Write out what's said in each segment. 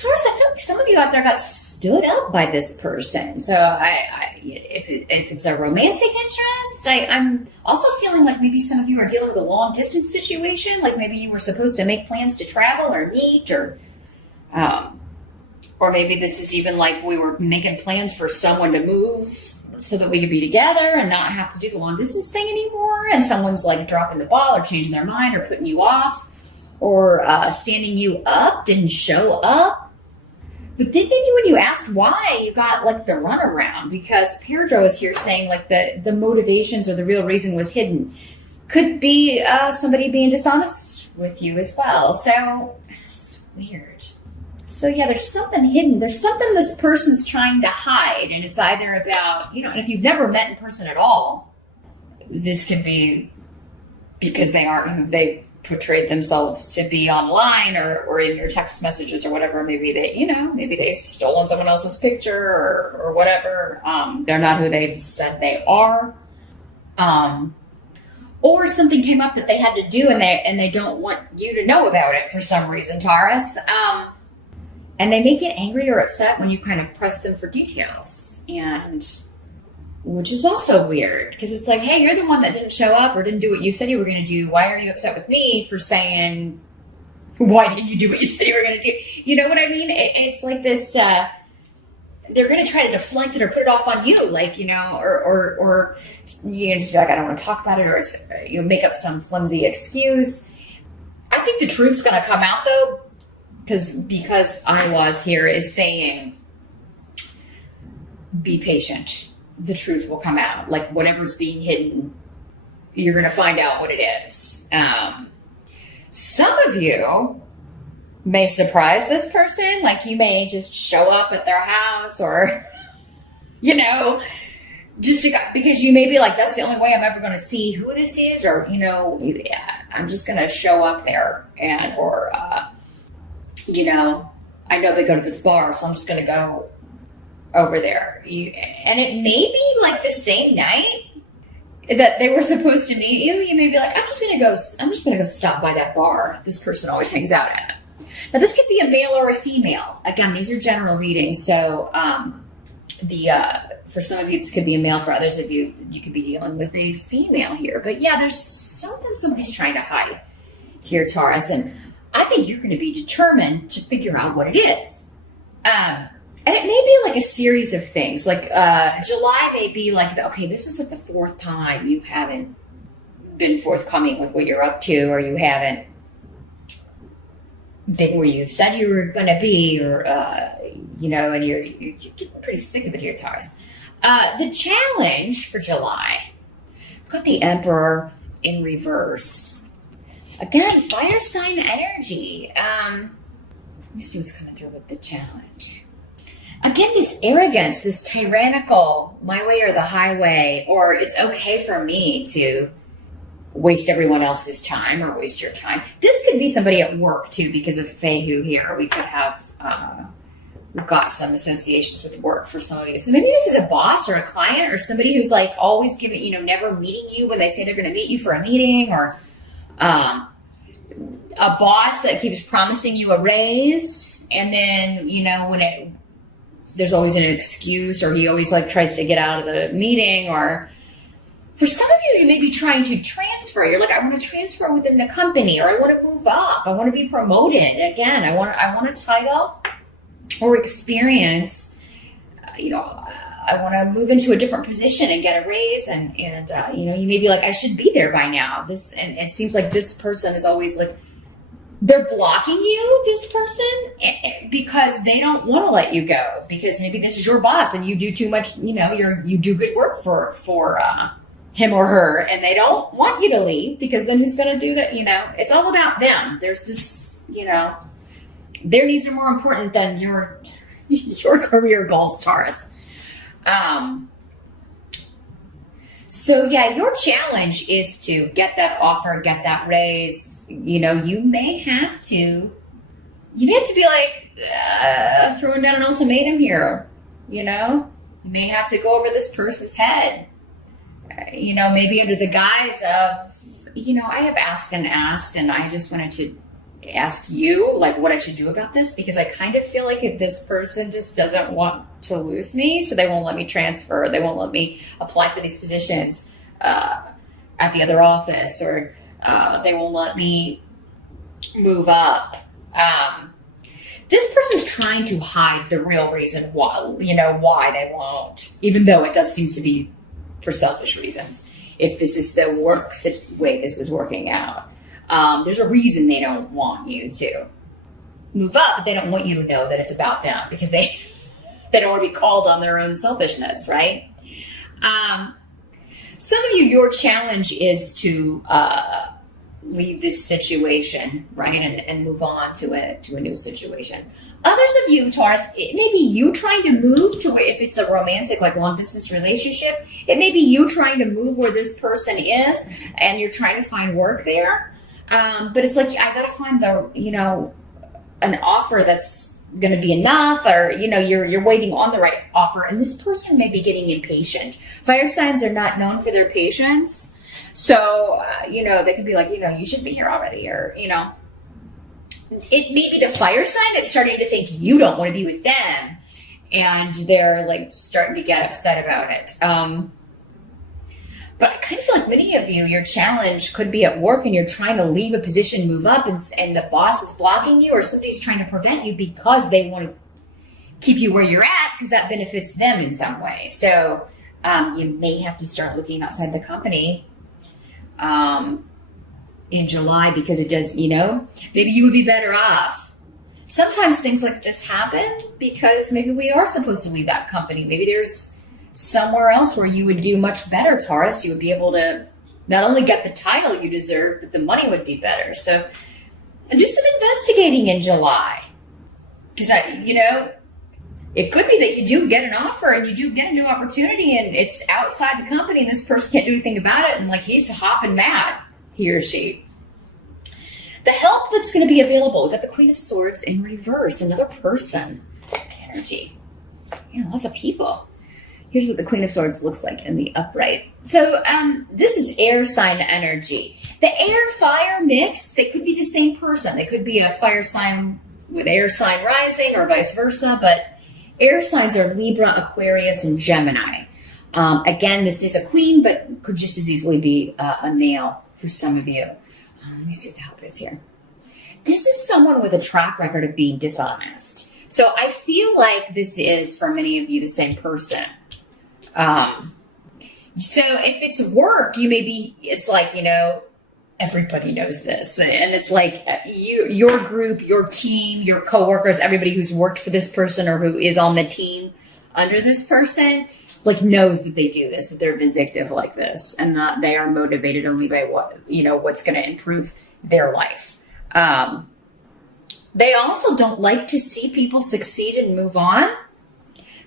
Taurus, I feel like some of you out there got stood up by this person. So if it's a romantic interest, I'm also feeling like maybe some of you are dealing with a long distance situation. Like maybe you were supposed to make plans to travel or meet, or maybe this is even like we were making plans for someone to move so that we could be together and not have to do the long distance thing anymore. And someone's like dropping the ball or changing their mind or putting you off or standing you up, didn't show up. But then maybe when you asked why, you got like the runaround, because Pedro is here saying like the motivations or the real reason was hidden. Could be somebody being dishonest with you as well. So it's weird. So yeah, there's something hidden. There's something this person's trying to hide. And it's either about, and if you've never met in person at all, this could be because they aren't who they portrayed themselves to be online or in your text messages or whatever. Maybe maybe they've stolen someone else's picture or whatever. They're not who they've said they are. Or something came up that they had to do and they don't want you to know about it for some reason, Taurus. And they may get angry or upset when you kind of press them for details, which is also weird because it's like, hey, you're the one that didn't show up or didn't do what you said you were going to do. Why are you upset with me for saying, why didn't you do what you said you were going to do? You know what I mean? It's like this, they're going to try to deflect it or put it off on you, like, or just be like, I don't want to talk about it, or make up some flimsy excuse. I think the truth's going to come out though, because I was here is saying, be patient. The truth will come out. Like whatever's being hidden, you're going to find out what it is. Some of you may surprise this person. Like you may just show up at their house or, just because you may be like, that's the only way I'm ever going to see who this is. Or, I'm just going to show up there I know they go to this bar, so I'm just going to go over there. And it may be like the same night that they were supposed to meet you. You may be like, I'm just going to go stop by that bar this person always hangs out at. Now this could be a male or a female. Again, these are general readings. So, for some of you, this could be a male. For others of you, you could be dealing with a female here. But yeah, there's something somebody's trying to hide here, Taurus. And I think you're going to be determined to figure out what it is. And it may be like a series of things. Like July may be like, okay, this is like the fourth time you haven't been forthcoming with what you're up to, or you haven't been where you said you were going to be, or, and you're getting pretty sick of it here, Taurus. The challenge for July, I've got the Emperor in reverse. Again, fire sign energy. Let me see what's coming through with the challenge. Again, this arrogance, this tyrannical, my way or the highway, or it's okay for me to waste everyone else's time or waste your time. This could be somebody at work too, because of Fehu here. We could have, we've got some associations with work for some of you. So maybe this is a boss or a client or somebody who's like always giving, never meeting you when they say they're going to meet you for a meeting, or a boss that keeps promising you a raise, and then when there's always an excuse, or he always like tries to get out of the meeting. Or for some of you, you may be trying to transfer. You're like, I want to transfer within the company, or I want to move up, I want to be promoted. Again, I want a title or experience. I want to move into a different position and get a raise, and you may be like, I should be there by now. And it seems like this person is always like, they're blocking you, this person, because they don't want to let you go, because maybe this is your boss and you do too much, you do good work for him or her, and they don't want you to leave, because then who's going to do that? It's all about them. There's this, their needs are more important than your career goals, Taurus. So yeah, your challenge is to get that offer, get that raise. You may have to be like, throwing down an ultimatum here. You may have to go over this person's head, maybe under the guise of, I have asked, and I just wanted to ask you like what I should do about this, because I kind of feel like this person just doesn't want to lose me, so they won't let me transfer, they won't let me apply for these positions at the other office, or they won't let me move up. This person's trying to hide the real reason why, why they won't, even though it does seem to be for selfish reasons. If this is the way this is working out, there's a reason they don't want you to move up, but they don't want you to know that it's about them, because they don't want to be called on their own selfishness, right? Some of you, your challenge is to leave this situation, right, and move on to a new situation. Others of you, Taurus, it may be you trying to move to where, if it's a romantic, like long distance relationship, it may be you trying to move where this person is, and you're trying to find work there. But it's like, I got to find an offer that's going to be enough, or, you're waiting on the right offer, and this person may be getting impatient. Fire signs are not known for their patience. So, they could be like, you should be here already, or, it may be the fire sign that's starting to think you don't want to be with them, and they're like starting to get upset about it. But I kind of feel like many of you, your challenge could be at work, and you're trying to leave a position, move up, and the boss is blocking you, or somebody's trying to prevent you because they want to keep you where you're at, because that benefits them in some way. So you may have to start looking outside the company in July, because it does, maybe you would be better off. Sometimes things like this happen because maybe we are supposed to leave that company. Maybe there's somewhere else where you would do much better, Taurus. You would be able to not only get the title you deserve, but the money would be better. So do some investigating in July, because it could be that you do get an offer and you do get a new opportunity, and it's outside the company, and this person can't do anything about it, and like he's hopping mad, he or she. The help that's going to be available, we've got the Queen of Swords in reverse, another person energy. Lots of people. Here's what the Queen of Swords looks like in the upright. So this is air sign energy. The air-fire mix, they could be the same person. They could be a fire sign with air sign rising, or vice versa, but air signs are Libra, Aquarius, and Gemini. Again, this is a queen, but could just as easily be a male for some of you. Let me see what the help is here. This is someone with a track record of being dishonest. So I feel like this is, for many of you, the same person. So if it's work, it's like, everybody knows this. And it's like your group, your team, your coworkers, everybody who's worked for this person or who is on the team under this person, like knows that they do this, that they're vindictive like this, and that they are motivated only by what's going to improve their life. They also don't like to see people succeed and move on.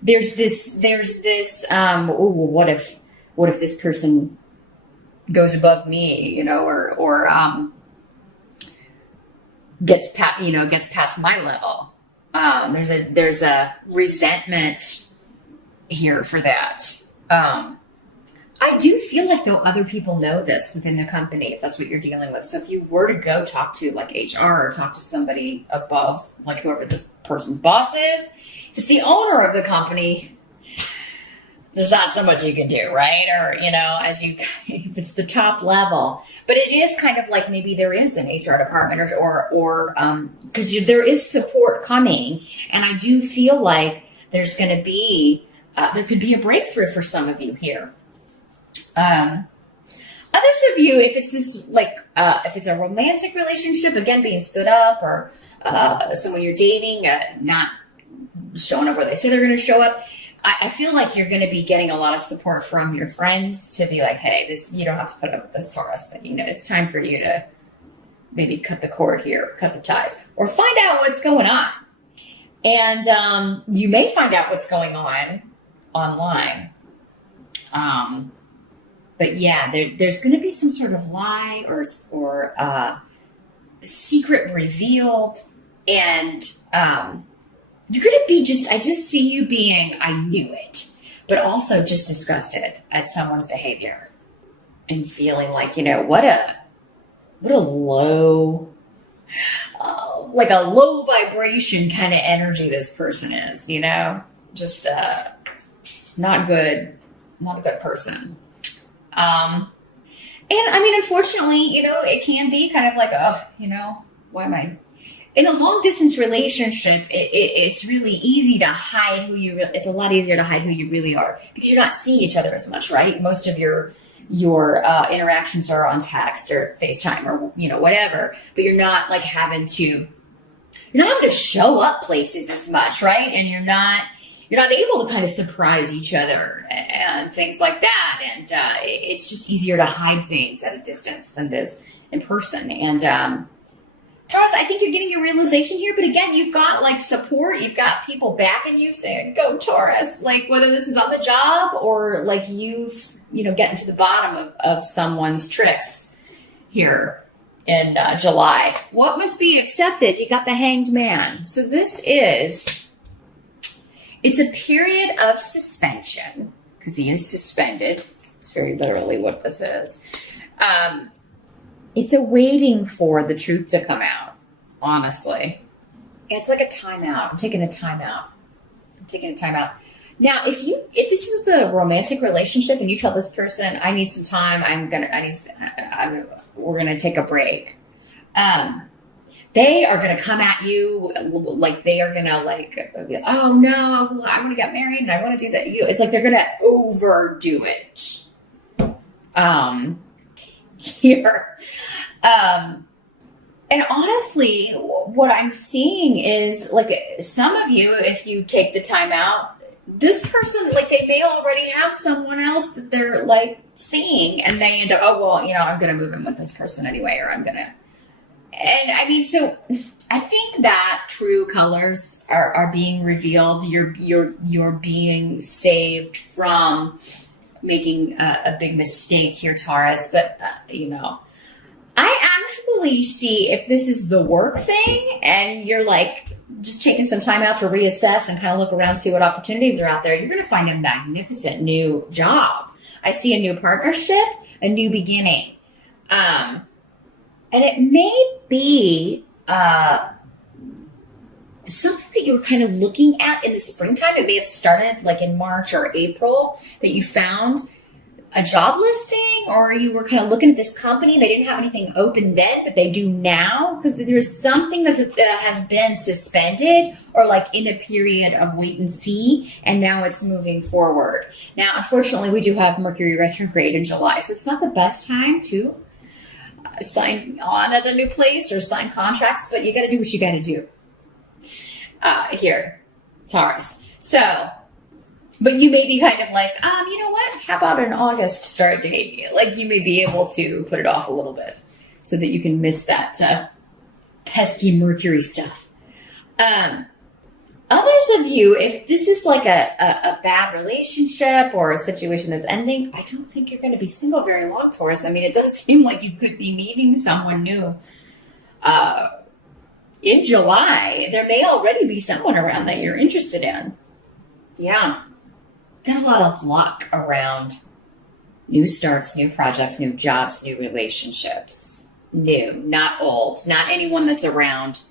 There's this, what if this person goes above me, or gets past my level. There's a resentment here for that. I do feel like, though, other people know this within the company, if that's what you're dealing with. So if you were to go talk to like HR, or talk to somebody above, like whoever this person's boss is, if it's the owner of the company, there's not so much you can do, right? Or, if it's the top level. But it is kind of like maybe there is an HR department, or because there is support coming. And I do feel like there's going to be, there could be a breakthrough for some of you here. Others of you, if it's this, if it's a romantic relationship, again, being stood up, or someone you're dating, not showing up where they say they're going to show up, I feel like you're going to be getting a lot of support from your friends to be like, hey, you don't have to put up with this, Taurus, but it's time for you to maybe cut the cord here, cut the ties, or find out what's going on. And you may find out what's going on online. But yeah, there's going to be some sort of lie or secret revealed, and you're going to be I just see you being, I knew it, but also just disgusted at someone's behavior and feeling like, what a low, like a low vibration kind of energy this person is, you know, just not good, not a good person. And I mean, unfortunately, you know, it can be kind of like, oh, you know, why am I in a long distance relationship? It's really easy to hide who you. It's a lot easier to hide who you really are because you're not seeing each other as much, right? Most of your interactions are on text or FaceTime or, you know, whatever. But you're not like having to show up places as much, right? And you're not able to kind of surprise each other and things like that. And it's just easier to hide things at a distance than it is in person. And Taurus, I think you're getting your realization here. But again, you've got like support. You've got people backing you saying, go Taurus. Like whether this is on the job or like you've, you know, getting to the bottom of someone's tricks here in July. What must be accepted? You got the Hanged Man. So it's a period of suspension because he is suspended. It's very literally what this is. It's a waiting for the truth to come out, honestly. It's like a timeout. I'm taking a timeout. Now, if this is the romantic relationship and you tell this person, I need some time, we're gonna take a break. They are going to come at you like they are going to like, oh no, I want to get married and I want to do that. It's like they're going to overdo it here. And honestly, what I'm seeing is like some of you, if you take the time out, this person, like they may already have someone else that they're like seeing and they end up, oh, well, you know, I'm going to move in with this person anyway, or I'm going to. And I mean, so I think that true colors are being revealed. You're being saved from making a big mistake here, Taurus. But, you know, I actually see if this is the work thing and you're like just taking some time out to reassess and kind of look around, see what opportunities are out there, you're going to find a magnificent new job. I see a new partnership, a new beginning. And it may be something that you were kind of looking at in the springtime. It may have started like in March or April that you found a job listing or you were kind of looking at this company. They didn't have anything open then, but they do now because there's something that has been suspended or like in a period of wait and see, and now it's moving forward. Now, unfortunately, we do have Mercury retrograde in July, so it's not the best time to sign on at a new place or sign contracts, but you got to do what you got to do here, Taurus. So, but you may be kind of like, you know what? How about an August start date? Like you may be able to put it off a little bit so that you can miss that pesky Mercury stuff. Others of you, if this is like a bad relationship or a situation that's ending, I don't think you're going to be single very long, Taurus. I mean, it does seem like you could be meeting someone new in July. There may already be someone around that you're interested in. Yeah. Got a lot of luck around new starts, new projects, new jobs, new relationships. New, not old, not anyone that's around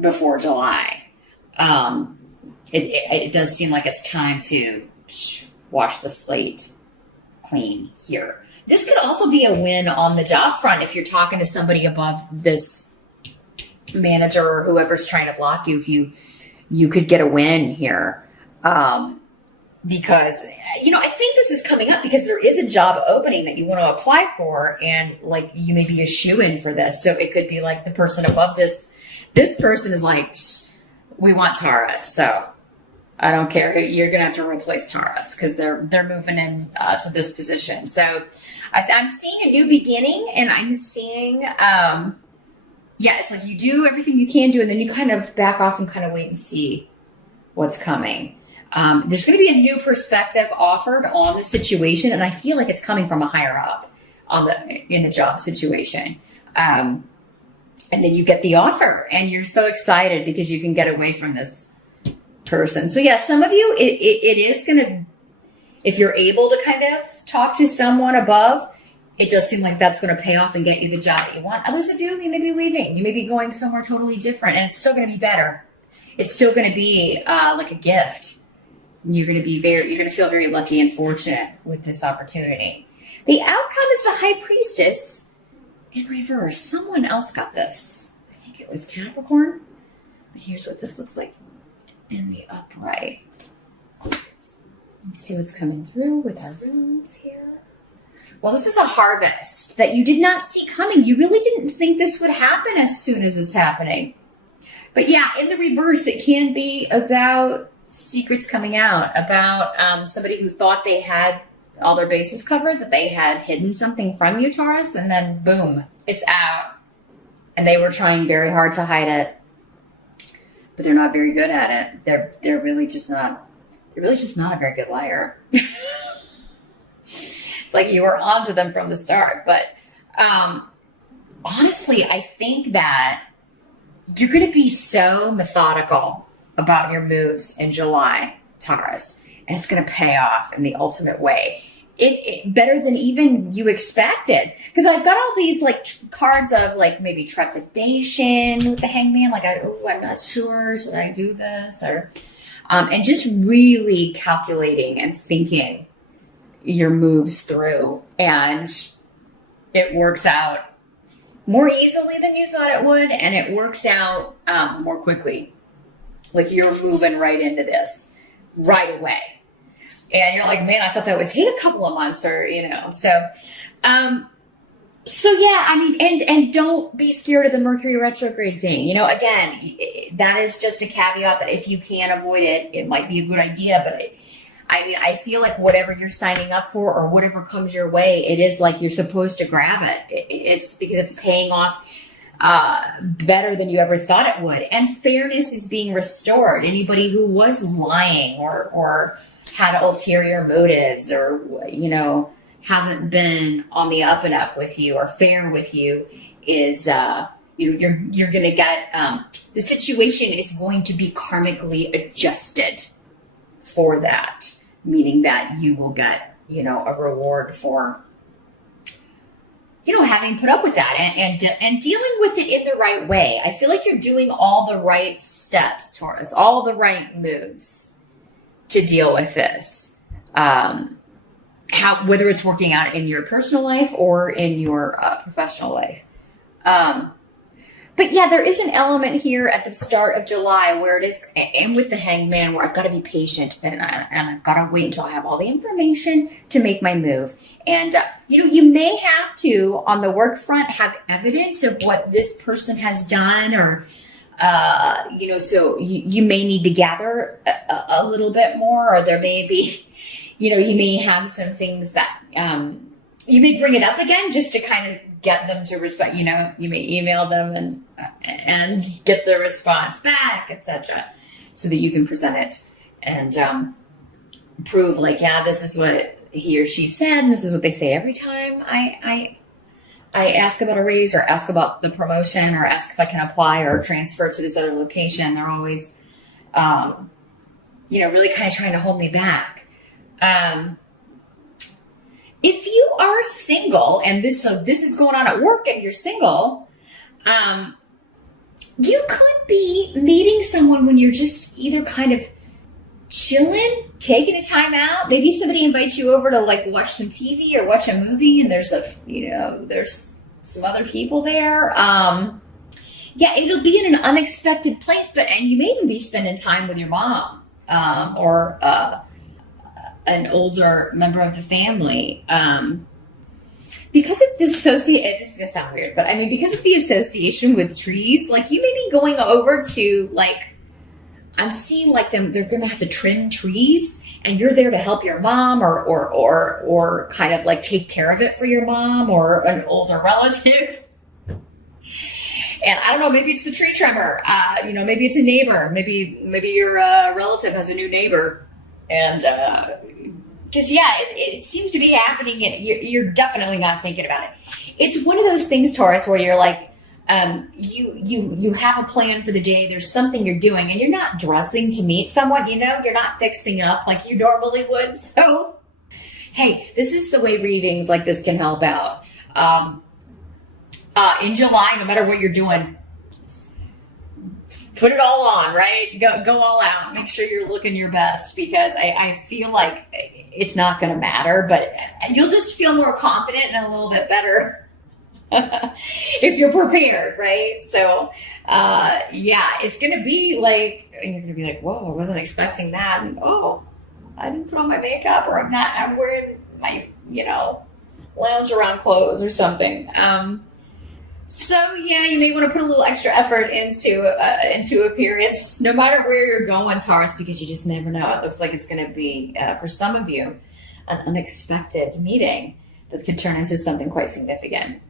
before July. It does seem like it's time to wash the slate clean here. This could also be a win on the job front if you're talking to somebody above this manager or whoever's trying to block you. If you could get a win here, because you know I think this is coming up because there is a job opening that you want to apply for, and like you may be a shoo-in for this. So it could be like the person above this person is like, we want Taurus, so I don't care. You're gonna have to replace Taurus because they're moving in to this position. So I'm seeing a new beginning, and I'm seeing it's like you do everything you can do, and then you kind of back off and kind of wait and see what's coming. There's going to be a new perspective offered on the situation, and I feel like it's coming from a higher up in the job situation. And then you get the offer and you're so excited because you can get away from this person. So yeah, some of you, it is going to, if you're able to kind of talk to someone above, it does seem like that's going to pay off and get you the job that you want. Others of you may be leaving. You may be going somewhere totally different, and it's still going to be better. It's still going to be like a gift. You're going to feel very lucky and fortunate with this opportunity. The outcome is the High Priestess in reverse. Someone else got this. I think it was Capricorn. But here's what this looks like in the upright. Let's see what's coming through with our runes here. Well, this is a harvest that you did not see coming. You really didn't think this would happen as soon as it's happening. But yeah, in the reverse, it can be about secrets coming out, about somebody who thought they had all their bases covered, that they had hidden something from you, Taurus, and then boom, it's out. And they were trying very hard to hide it, but they're not very good at it. They're really just not a very good liar. It's like you were onto them from the start. But honestly, I think that you're going to be so methodical about your moves in July, Taurus, and it's going to pay off in the ultimate way. It better than even you expected. Because I've got all these like cards of like maybe trepidation with the Hangman. Like, I'm not sure. Should I do this? Or and just really calculating and thinking your moves through, and it works out more easily than you thought it would, and it works out more quickly. Like you're moving right into this right away, and you're like, man, I thought that would take a couple of months, or so yeah, I mean, and don't be scared of the Mercury retrograde thing. Again, that is just a caveat that if you can avoid it, it might be a good idea. But I feel like whatever you're signing up for or whatever comes your way, it is like you're supposed to grab it. It's because it's paying off better than you ever thought it would. And fairness is being restored. Anybody who was lying or had ulterior motives or, hasn't been on the up and up with you or fair with you is, you're going to get, the situation is going to be karmically adjusted for that, meaning that you will get, a reward for, having put up with that and dealing with it in the right way. I feel like you're doing all the right steps, Taurus, all the right moves to deal with this. Whether it's working out in your personal life or in your professional life. But yeah, there is an element here at the start of July where it is, and with the Hangman, where I've got to be patient and I've got to wait until I have all the information to make my move. And, you may have to, on the work front, have evidence of what this person has done or, so you may need to gather a little bit more, or there may be, you may have some things that you may bring it up again just to kind of get them to respect. You may email them and get the response back, etc., so that you can present it and prove like, yeah, this is what he or she said, and this is what they say every time I ask about a raise or ask about the promotion or ask if I can apply or transfer to this other location. They're always, really kind of trying to hold me back. If you are single and this is going on at work and you're single, you could be meeting someone when you're just either kind of chilling, taking a time out. Maybe somebody invites you over to like watch some TV or watch a movie, and there's there's some other people there. Yeah, it'll be in an unexpected place, and you may even be spending time with your mom or an older member of the family. Because of this this is gonna sound weird, but I mean, because of the association with trees, like you may be going over to like, I'm seeing like they're gonna have to trim trees, and you're there to help your mom or kind of like take care of it for your mom or an older relative. And I don't know, maybe it's the tree trimmer, maybe it's a neighbor, maybe your relative has a new neighbor, and because it seems to be happening, and you're definitely not thinking about it. It's one of those things, Taurus, where you're like, you have a plan for the day. There's something you're doing, and you're not dressing to meet someone. You're not fixing up like you normally would. So, hey, this is the way readings like this can help out. In July, no matter what you're doing, put it all on, right? Go all out. Make sure you're looking your best, because I feel like it's not going to matter, but you'll just feel more confident and a little bit better if you're prepared, right? So, yeah, it's going to be like, and you're going to be like, whoa, I wasn't expecting that. And oh, I didn't put on my makeup, or I'm wearing my, lounge around clothes or something. So yeah, you may want to put a little extra effort into appearance, no matter where you're going, Taurus, because you just never know. It looks like it's going to be, for some of you, an unexpected meeting that could turn into something quite significant.